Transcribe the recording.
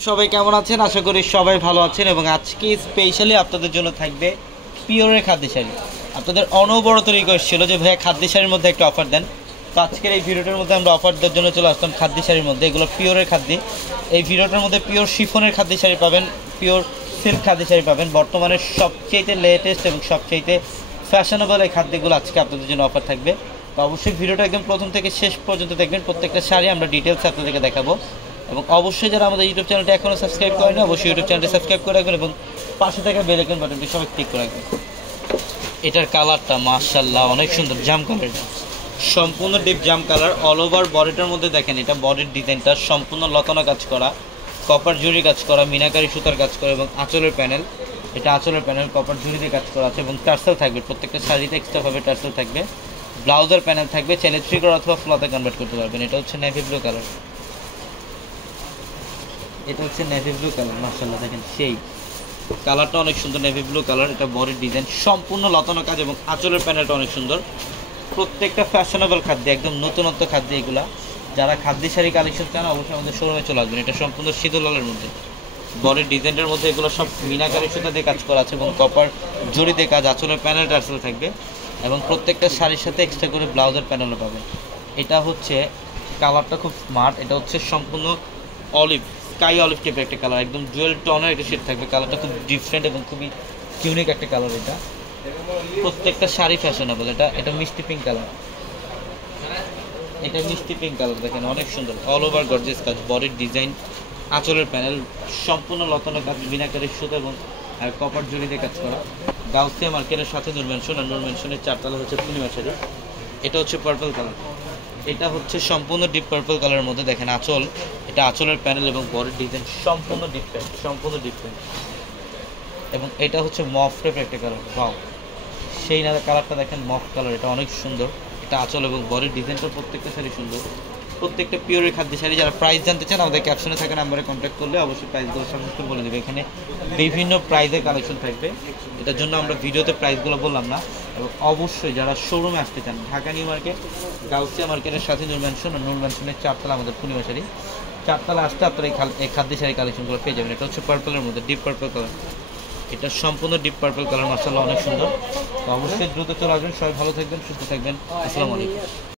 সবাই কেমন আছেন? আশা করি সবাই ভালো আছেন এবং আজকে স্পেশালি আপনাদের জন্য থাকবে পিওরের খাদ্য শাড়ি। আপনাদের অনবরত রিকোয়েস্ট ছিল যে ভাইয়া খাদ্য শাড়ির মধ্যে একটা অফার দেন। তো আজকের এই ভিডিওটার মধ্যে আমরা অফার দেওয়ার জন্য চলে আসলাম খাদ্য শাড়ির মধ্যে। এগুলো পিওরের খাদ্য। এই ভিডিওটার মধ্যে পিওর শিফনের খাদ্য শাড়ি পাবেন, পিওর সিল্ক খাদ্য শাড়ি পাবেন। বর্তমানে সবচেয়ে লেটেস্ট এবং সবচেয়ে ফ্যাশনেবল এই খাদ্যগুলো আজকে আপনাদের জন্য অফার থাকবে। তো অবশ্যই ভিডিওটা একদম প্রথম থেকে শেষ পর্যন্ত দেখবেন। প্রত্যেকটা শাড়ি আমরা ডিটেলস আপনাদেরকে দেখাবো এবং অবশ্যই যারা আমাদের ইউটিউব চ্যানেলটা এখনও সাবস্ক্রাইব করেন অবশ্যই ইউটিউব চ্যানেলটি সাবস্ক্রাইব করে রাখবেন এবং পাশে থাকা বেল আইকন বাটনটি সবাই ক্লিক করে রাখবেন। এটার কালারটা মাশাআল্লাহ অনেক সুন্দর, জাম কালার, সম্পূর্ণ ডিপ জাম কালার। অল ওভার বডিটার মধ্যে দেখেন এটা বডির ডিজাইনটা সম্পূর্ণ লতানো কাজ করা, কপার জুরি কাজ করা, মিনাকারি সুতার কাজ করা এবং আঁচলের প্যানেল, এটা আঁচলের প্যানেল কপার জুরি দিয়ে কাজ করা আছে এবং টার্সেল থাকবে। প্রত্যেকটা শাড়িতে এক্সট্রাভাবে টার্সেল থাকবে। ব্লাউজের প্যানেল থাকবে, চাইলে 3 করা অথবা ফ্লতে কনভার্ট করতে পারবেন। এটা হচ্ছে নেভি ব্লু কালার, এটা হচ্ছে নেভি ব্লু কালার। মাশাআল্লাহ দেখেন সেই কালারটা অনেক সুন্দর, নেভি ব্লু কালার। এটা বডির ডিজাইন সম্পূর্ণ লতানো কাজ এবং আঁচলের প্যানেলটা অনেক সুন্দর। প্রত্যেকটা ফ্যাশনেবল খাদ্য, একদম নতুনত্ব খাদ্য এগুলা। যারা খাদ্য শাড়ি কালেকশন চান অবশ্যই আমাদের শোরুমে চলে আসবেন। এটা সম্পূর্ণ শীতল লালের মধ্যে, বডির ডিজাইনের মধ্যে এগুলো সব মিনাকারি সুতা দিয়ে কাজ করা আছে এবং কপার জড়ি দিয়ে কাজ। আঁচলের প্যানেল টার্সেল থাকবে এবং প্রত্যেকটা শাড়ির সাথে এক্সট্রা করে ব্লাউজের প্যানেলও পাবেন। এটা হচ্ছে কালারটা খুব স্মার্ট, এটা হচ্ছে সম্পূর্ণ অলিভ, স্কাই অলিভ টাইপের একটা কালার, একদম জুয়েল টনের একটা শেড থাকবে। কালারটা খুব ডিফারেন্ট এবং খুবই ইউনিক একটা কালার। এটা প্রত্যেকটা শাড়ি ফ্যাশনেবল। এটা মিষ্টি পিঙ্ক কালার, এটা মিষ্টি পিঙ্ক কালার দেখেন অনেক সুন্দর। অল ওভার গর্জিয়াস কাজ, বডির ডিজাইন, আঁচলের প্যানেল সম্পূর্ণ লতানো কাজ, মিনাকারি সুতো এবং কপার জুড়ি দিয়ে কাজ করা। গাউসিয়া মার্কেটের সাথে নূর মেনশন, আর নূর মেনশনের চারতলা হচ্ছে পূর্ণিমা শাড়ি। এটা হচ্ছে পার্পল কালার, এটা হচ্ছে সম্পূর্ণ ডিপ পার্পল কালারের মধ্যে দেখেন আঁচল, এটা আঁচলের প্যানেল এবং বডির ডিজাইন সম্পূর্ণ ডিফারেন্ট, সম্পূর্ণ ডিফারেন্ট। এবং এটা হচ্ছে মফ টাইপের একটা কালার, ওয়াও সেই না কালারটা দেখেন মফ কালার, এটা অনেক সুন্দর। এটা আঁচল এবং বডির ডিজাইনটা প্রত্যেকটা শাড়ি সুন্দর, প্রত্যেকটা পিওরের খাদ্য শাড়ি। যারা প্রাইস জানতে চান আমাদের ক্যাপশনে থাকা নাম্বারে কন্ট্যাক্ট করলে অবশ্যই প্রাইসগুলো সমস্ত বলে দেবে। এখানে বিভিন্ন প্রাইসের কালেকশন থাকবে, এটার জন্য আমরা ভিডিওতে প্রাইসগুলো বললাম না। এবং অবশ্যই যারা শোরুমে আসতে চান ঢাকা নিউ মার্কেট, গাউসিয়া মার্কেটের সাথে নূর মেনশন, আর নূর মেনশনের চারতলা আমাদের পূর্ণিমা শাড়ি। চারতলা আসতে আপনারা এই খাদ্য শাড়ি কালেকশনগুলো পেয়ে যাবেন। এটা হচ্ছে পার্পলের মধ্যে ডিপ পার্পল কালার, এটা সম্পূর্ণ ডিপ পার্পল কালার, মাশাআল্লাহ অনেক সুন্দর। তো অবশ্যই দ্রুত চলে আসবেন। সবাই ভালো থাকবেন, সুস্থ থাকবেন। আসসালামু আলাইকুম।